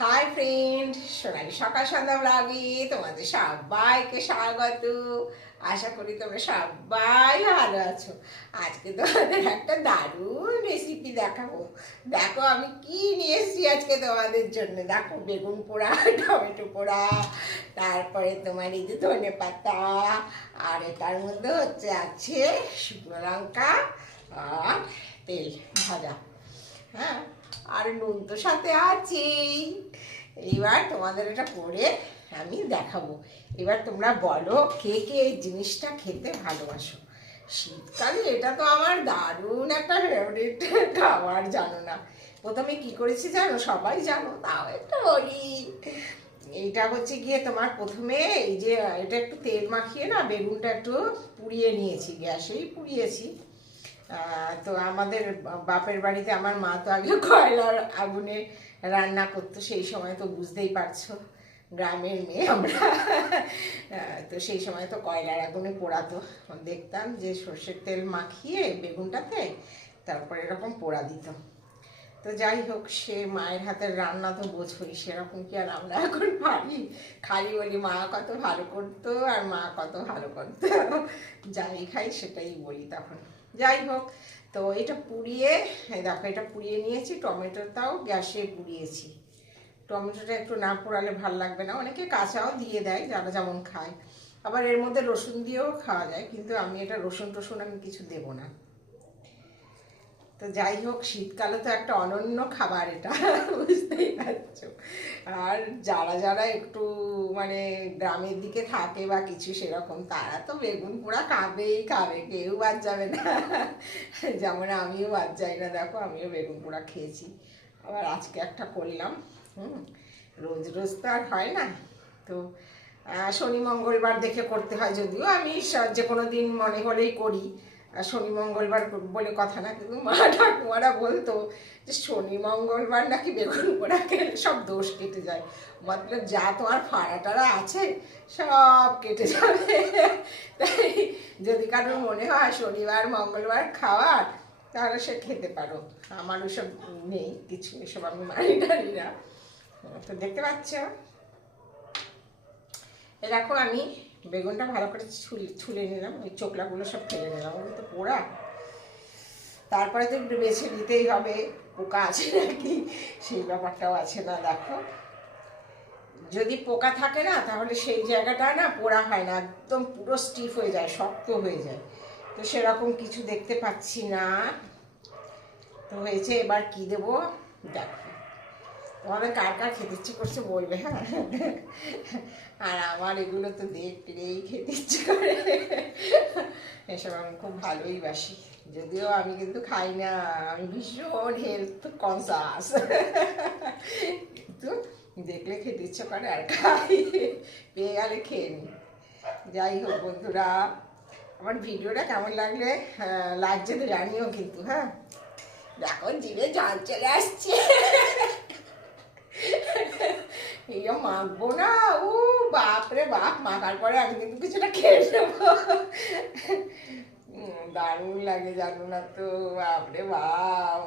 Hi friend, সোনালি সকাল সন্ধ্যা ব্লগে তোমাদের সবাইকে স্বাগত। আশা করি তোমরা সবাই ভালো আছো। আজকে তোমাদের একটা দারুণ রেসিপি দেখাবো। দেখো আমি কি নিয়ে এসেছি আজকে তোমাদের জন্য। দেখো বেগুন পোড়া, টমেটো পোড়া, তারপরে তোমার এই যে ধনে পাতা, আর এটার মধ্যে আছে শুকনো লঙ্কা আর তেল ভাজা। হ্যাঁ, আর নুন তো সাথে আছেই। এবার তোমাদের এটা করে আমি দেখাবো। এবার তোমরা বলো কে কে এই জিনিসটা খেতে ভালোবাসো। শীতকালে এটা তো আমার দারুণ একটা ফেভারিট খাবার, জানো না। প্রথমে কি করেছি জানো, সবাই জানো, তাও একটু বলি। এইটা হচ্ছে গিয়ে তোমার প্রথমে এই যে এটা একটু তেল মাখিয়ে না বেগুনটা একটু পুড়িয়ে নিয়েছি, গ্যাসেই পুড়িয়েছি। তো আমাদের বাপের বাড়িতে আমার মা তো আগে কয়লার আগুনে রান্না করতো, সেই সময় তো বুঝতেই পারছো, গ্রামের মেয়ে আমরা। তো সেই সময় তো কয়লার আগুনে পোড়াতো। দেখতাম যে সর্ষের তেল মাখিয়ে বেগুনটাতে তারপর এরকম পোড়া দিত। তো যাই হোক, সে মায়ের হাতের রান্না তো বোঝোই, সেরকম কি আর আমরা এখন পারি। খালি বলি মা কত ভালো করতো আর মা কত ভালো করতো, যাই খাই সেটাই বলি তখন। যাই হোক, তো এটা পুড়িয়ে, দেখো এটা পুড়িয়ে নিয়েছি। টমেটোটাও গ্যাসে পুড়িয়েছি। টমেটোটা একটু না পোড়ালে ভাল লাগবে না, অনেকে কাঁচাও দিয়ে দেয় যারা যেমন খায়। আবার এর মধ্যে রসুন দিয়েও খাওয়া যায়, কিন্তু আমি এটা রসুন টসুন আমি কিছু দেবো না। তো যাই হোক, শীতকালে তো একটা অনন্য খাবার এটা, বুঝতেই পারছো। আর যারা যারা একটু মানে গ্রামের দিকে থাকে বা কিছু সেরকম, তারা তো বেগুন পোড়া খাবেই খাবে, কেউ বাদ যাবে না। যেমন আমিও বাদ যাই না, দেখো আমিও বেগুন পোড়া খেয়েছি। আবার আজকে একটা করলাম। হুম, রোজ রোজ তো আর হয় না। তো শনি মঙ্গলবার দেখে করতে হয়, যদিও আমি যে কোনো দিন মনে হলেই করি। শনি মঙ্গলবার বলে কথা না, কিন্তু মা ঠাকুমারা বলতো যে শনি মঙ্গলবার নাকি বেগুন পোড়া খেলে সব দোষ কেটে যায়। মতলব যা তোমার ফাড়া টাড়া আছে সব কেটে যাবে। তাই যদি কারোর মনে হয় শনিবার মঙ্গলবার খাওয়ার, তাহলে সে খেতে পারো। আমার ওসব নেই কিছু, এসব আমি মানি টানি না। তো দেখতে পাচ্ছ, এরকম আমি বেগুনটা ভালো করে ছুলে নিলাম, ওই চোকলাগুলো সব ফেলে নিলাম, ওগুলো তো পোড়া। তারপরে তো একটু বেছে নিতেই হবে পোকা আছে নাকি, সেই ব্যাপারটাও আছে না। দেখো যদি পোকা থাকে না, তাহলে সেই জায়গাটা না পোড়া হয় না, একদম পুরো স্টিফ হয়ে যায়, শক্ত হয়ে যায়। তো সেরকম কিছু দেখতে পাচ্ছি না। তো হয়েছে, এবার কি দেবো দেখো। তোমাদের কার কার খেতে ইচ্ছে করছে বলবে, হ্যাঁ। আর আমার এগুলো তো দেখলেই খেতে ইচ্ছে করে, এসব আমি খুব ভালোই বাসি। যদিও আমি কিন্তু খাই না, আমি ভীষণ হেলথ কনসাস, কিন্তু দেখলে খেতে ইচ্ছে করে আর খাই, পেয়ে গেলে খেয়ে নি। যাই হোক বন্ধুরা, আমার ভিডিওটা কেমন লাগছে তো জানিও কিন্তু, হ্যাঁ। দেখো জিভে জল চলে আসছে, এই মাখবো না। ও বাপরে বাপ, মাখার পরে আমি কিন্তু কিছুটা খেয়ে নেবো। দারুণ লাগে জানো না তো, বাপরে বাপ।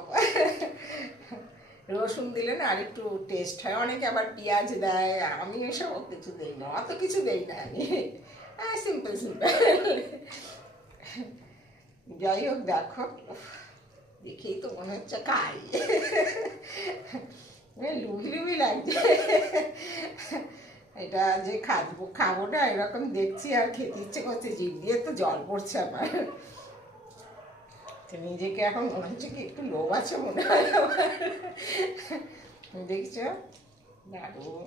রসুন দিলে না আর একটু টেস্ট হয়, অনেকে আবার পেঁয়াজ দেয়, আমি এসব কিছু দেই না, অত কিছু দেই না আমি। Simple simple. যাই হোক দেখো, দেখেই তো মনে হচ্ছে খাই, লুবি লুবি লাগছে। এটা যে খাবো খাবো না এরকম দেখছি আর খেতে ইচ্ছে করছে, জিভ দিয়ে তো জল পড়ছে আমার। তো নিজেকে এখন মনে হচ্ছে কি একটু লোভ আছে মনে হয় আমার, দেখছো দারুণ।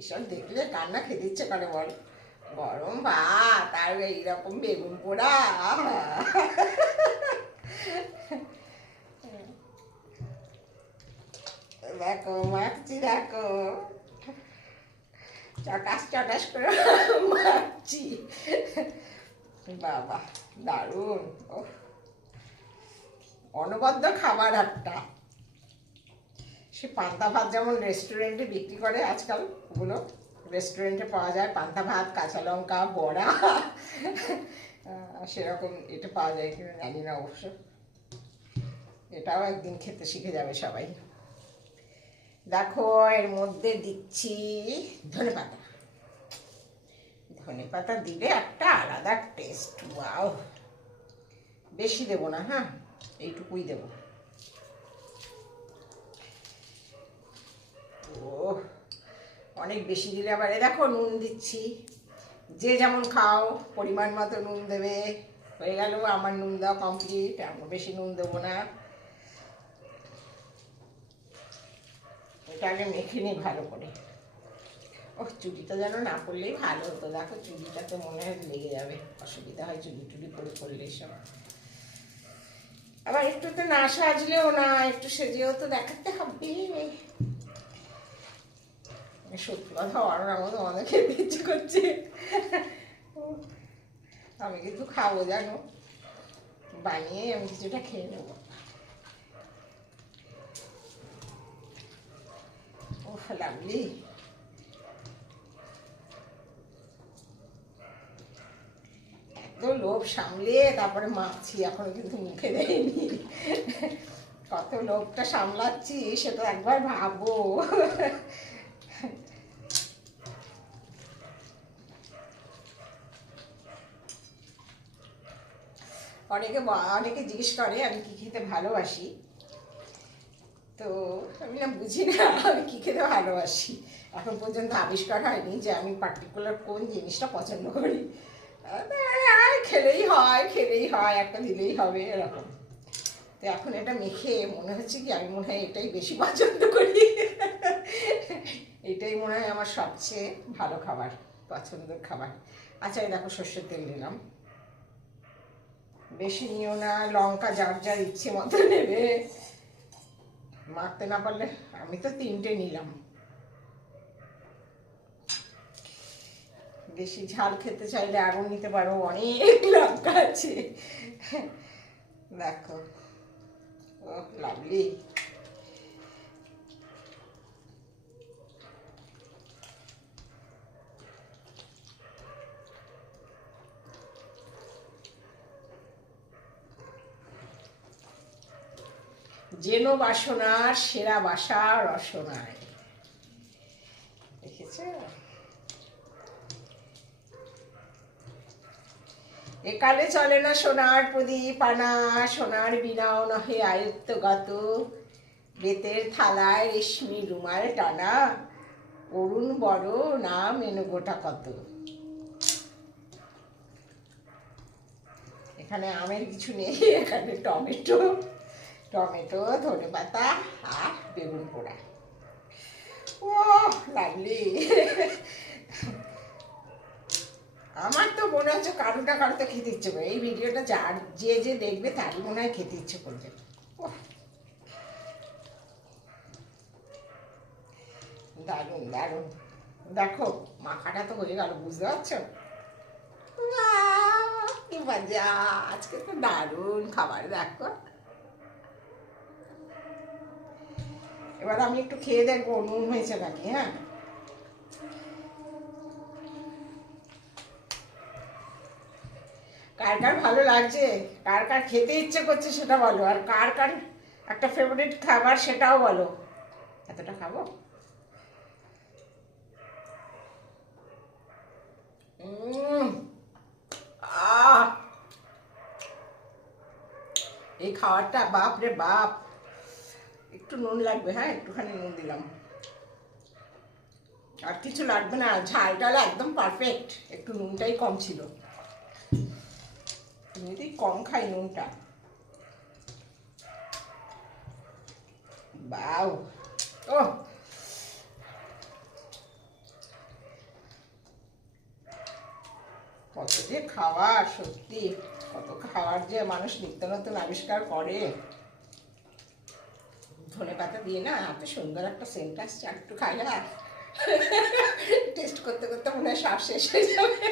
এসব দেখলে কান্না খেতে ইচ্ছে করে বল, গরম ভাত আর এইরকম বেগুন পোড়া। দেখো মাখছি, দেখো চটাস চটাস করে মাখছি। বাবা দারুণ, অনবদ্য খাবার একটা। সে পান্তা ভাত যেমন রেস্টুরেন্টে বিক্রি করে আজকাল, ওগুলো রেস্টুরেন্টে পাওয়া যায়, পান্তা ভাত, কাঁচা লঙ্কা, বড়া, সেরকম এটা পাওয়া যায় কিনা জানি না অবশ্য। এটাও একদিন খেতে শিখে যাবে সবাই। দেখো এর মধ্যে দিচ্ছি ধনেপাতা। ধনেপাতা দিলে একটা আলাদা টেস্ট। ওয়াও, বেশি দেবো না, হ্যাঁ এইটুকুই দেবো। ও অনেক বেশি দিলে আবার, দেখো নুন দিচ্ছি, যে যেমন খাও পরিমাণ মতো নুন দেবে। হয়ে গেল আমার নুন দেওয়া কমপ্লিট, আমি বেশি নুন দেবো না। এটা আগে মেখে নিই ভালো করে। ও চুড়িটা যেন না পড়লেই ভালো হতো, দেখো চুড়িটাতে মনে হয় লেগে যাবে, অসুবিধা হয় চুড়ি টুড়ি করে পড়লে সব। আবার একটু তো না সাজলেও না, একটু সেজেও তো দেখাতে হবে। সত্যি কথা অরণ, আমার তোমাদের খেতে ইচ্ছে করছে। আমি কিন্তু খাবো জানো, বানিয়ে আমি কিছুটা খেয়ে নেবো। ও লাভলি। এত লোভ সামলে তারপরে মাখছি, এখনো কিন্তু মুখে দেয়নি। কত লোভটা সামলাচ্ছি সেটা একবার ভাবো। অনেকে জিজ্ঞেস করে আমি কি খেতে ভালোবাসি, তো আমি না বুঝি না আমি কি খেতে ভালোবাসি। এখন পর্যন্ত আবিষ্কার হয়নি যে আমি পার্টিকুলার কোন জিনিসটা পছন্দ করি। খেলেই হয় একটা দিলেই হবে এরকম। তো এখন এটা মেখে মনে হচ্ছে কি আমি মনে হয় এটাই বেশি পছন্দ করি। এটাই মনে হয় আমার সবচেয়ে ভালো খাবার, পছন্দের খাবার। আচ্ছা এই দেখো সর্ষের তেল দিলাম, বেশি নিও না, লঙ্কা যার যার ইচ্ছে মতো নেবে। মাখতে না পারলে, আমি তো 3টে নিলাম। বেশি ঝাল খেতে চাইলে আরও নিতে পারো, অনেক লঙ্কা আছে। দেখো ও লাভলি। যেন বাসনার সেরা বাসা রসনায়, দেখেছ? একালে চলে না সোনার প্রদীপ আনা, সোনার বিনাও নহে আয়ত্তগত, বেতের থালায় রেশমি রুমাল টানা, অরুণ বড় নাম এনো গোটা কত। এখানে আমের কিছু নেই, এখানে টমেটো, ধনেপাতা আর বেগুন পোড়া। ও লাভলি। আমার তো মনে হচ্ছে কারোটা খেতে ইচ্ছে করে, এই ভিডিওটা যার যে দেখবে তারই মনে হয় খেতে ইচ্ছে করবে। দারুণ দারুণ। দেখো মাখাটা তো হয়ে গেল, বুঝতে পারছো? কি মজা, আজকে তো দারুণ খাবার। দেখো এবার আমি একটু খেয়ে দেখবো নুন হয়েছে নাকি। হ্যাঁ কার কার ভালো লাগছে, কার কার খেতে ইচ্ছে করছে সেটা বলো, আর কার কার একটা ফেভারিট খাবার সেটাও বলো। এতটা খাবো। এই খাবারটা বাপ রে বাপ। একটু নুন লাগবে, হ্যাঁ একটুখানি নুন দিলাম, আর কিছু লাগবে না। ঝালটা একদম পারফেক্ট, একটু নুনটাই কম ছিল, এমনিতেই কম খাই নুনটা। বাউ, ও কত যে খাবার, সত্যি কত খাবার যে মানুষ নিত্য নতুন আবিষ্কার করে। ধনেপাতা দিয়ে না এত সুন্দর একটা সেন্ট আসছে, একটু খাই না, টেস্ট করতে করতে মনে হয় সব শেষ হয়ে যাবে।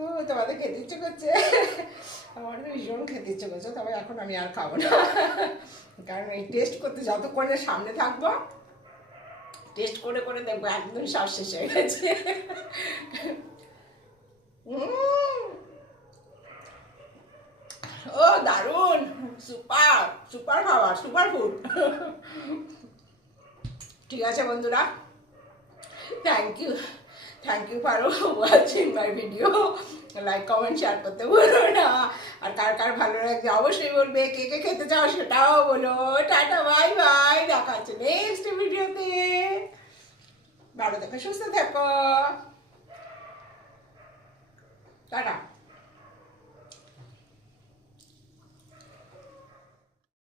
ও তোমাদের খেতে ইচ্ছে করছে, আমার তো ভীষণ খেতে ইচ্ছে করছে, তবে এখন আমি আর খাবো না, কারণ এই টেস্ট করতে যতক্ষণ সামনে থাকবো টেস্ট করে করে দেখবো একদম সব শেষ হয়ে গেছে। ও দারুণ, সুপার সুপার খাবার, সুপার ফুড। ঠিক আছে বন্ধুরা, thank you for watching my video. Like comment share করতে বলো না, আর কার কার ভালো লাগছে অবশ্যই বলবে, কে কে খেতে চাও সেটাও বলো। টাটা বাই বাই, দেখা হচ্ছে নেক্সট ভিডিওতে। ভালো থেকো, সুস্থ থেকো।